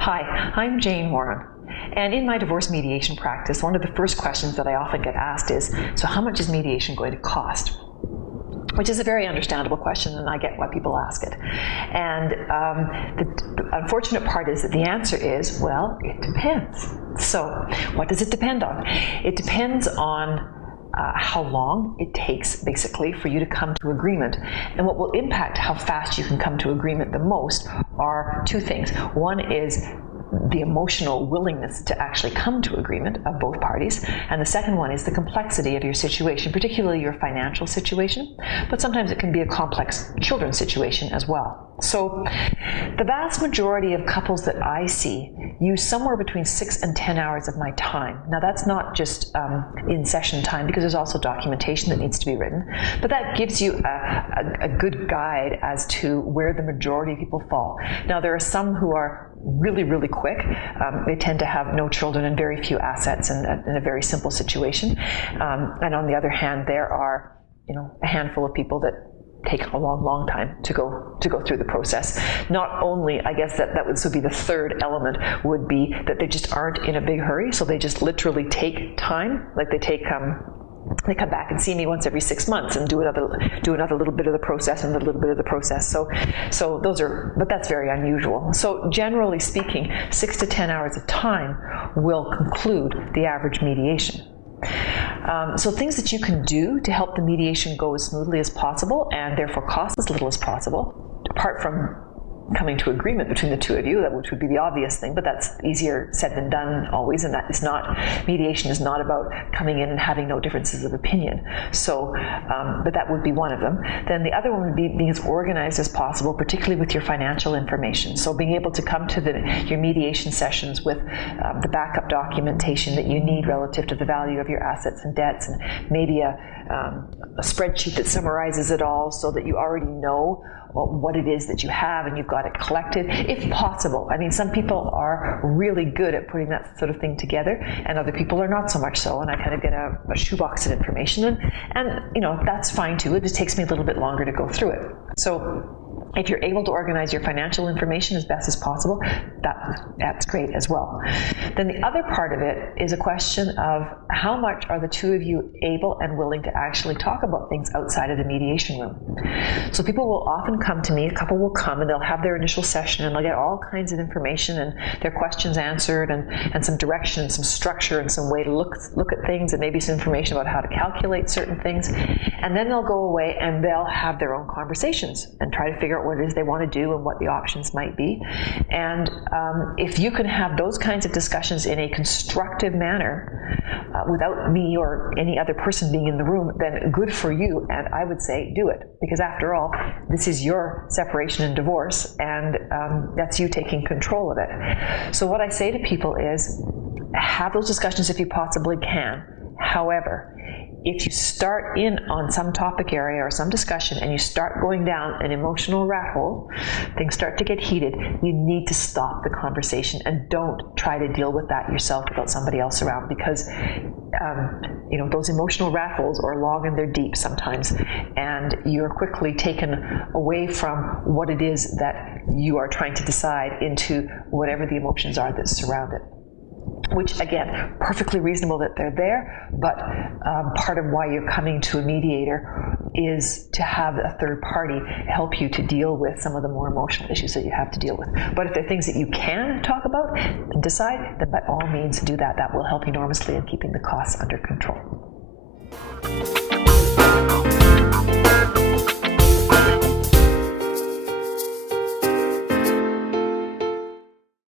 Hi, I'm Jane Warren. And in my divorce mediation practice, one of the first questions that I often get asked is, so how much is mediation going to cost? Which is a very understandable question, and I get why people ask it. And the unfortunate part is that the answer is, well, it depends. So what does it depend on? It depends on how long it takes, basically, for you to come to agreement. And what will impact how fast you can come to agreement the most are two things. One is the emotional willingness to actually come to agreement of both parties. And the second one is the complexity of your situation, particularly your financial situation, but sometimes it can be a complex children's situation as well. So the vast majority of couples that I see use somewhere between 6 and 10 hours of my time. Now that's not just in session time, because there's also documentation that needs to be written, but that gives you a good guide as to where the majority of people fall. Now there are some who are really, really quick. They tend to have no children and very few assets and in a very simple situation. And on the other hand, there are, a handful of people that take a long, long time to go through the process. Not only, I guess that would be the third element, would be that they just aren't in a big hurry, so they just literally take time, like they come back and see me once every 6 months and do another little bit of the process and a little bit of the process. So those are, but that's very unusual. So generally speaking, 6 to 10 hours of time will conclude the average mediation. So things that you can do to help the mediation go as smoothly as possible and therefore cost as little as possible, apart from coming to agreement between the two of you, which would be the obvious thing, but that's easier said than done always, and that is not, mediation is not about coming in and having no differences of opinion. So, but that would be one of them. Then the other one would be being as organized as possible, particularly with your financial information. So being able to come to your mediation sessions with the backup documentation that you need relative to the value of your assets and debts, and maybe a spreadsheet that summarizes it all so that you already know what it is that you have and you've got it collected, if possible. I mean, some people are really good at putting that sort of thing together, and other people are not so much so, and I kind of get a shoebox of information, and that's fine too. It just takes me a little bit longer to go through it. So if you're able to organize your financial information as best as possible, that's great as well. Then the other part of it is a question of how much are the two of you able and willing to actually talk about things outside of the mediation room. So people will often come to me, a couple will come and they'll have their initial session and they'll get all kinds of information and their questions answered and some direction and some structure and some way to look at things and maybe some information about how to calculate certain things. And then they'll go away and they'll have their own conversations and try to figure out what it is they want to do and what the options might be. And if you can have those kinds of discussions in a constructive manner without me or any other person being in the room, then good for you, and I would say do it, because after all, this is your separation and divorce, and that's you taking control of it. So what I say to people is, have those discussions if you possibly can. However, if you start in on some topic area or some discussion and you start going down an emotional rat hole, things start to get heated, you need to stop the conversation and don't try to deal with that yourself without somebody else around, because those emotional rat holes are long and they're deep sometimes, and you're quickly taken away from what it is that you are trying to decide into whatever the emotions are that surround it. Which, again, perfectly reasonable that they're there, but part of why you're coming to a mediator is to have a third party help you to deal with some of the more emotional issues that you have to deal with. But if there are things that you can talk about and decide, then by all means do that. That will help enormously in keeping the costs under control.